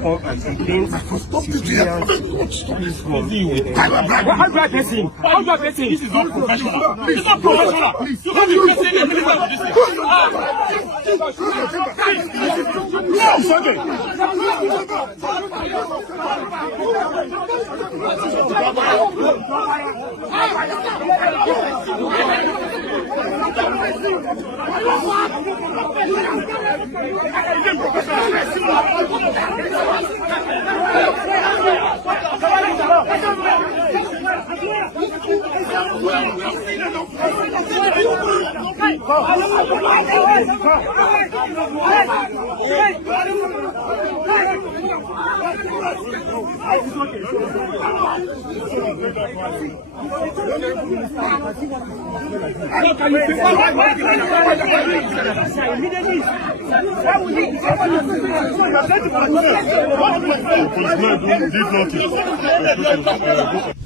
come and complain to civilians. How do I face him? How do I face him? This is not professional. It's not professional. You can't be facing a minister of this thing. Policemen did nothing.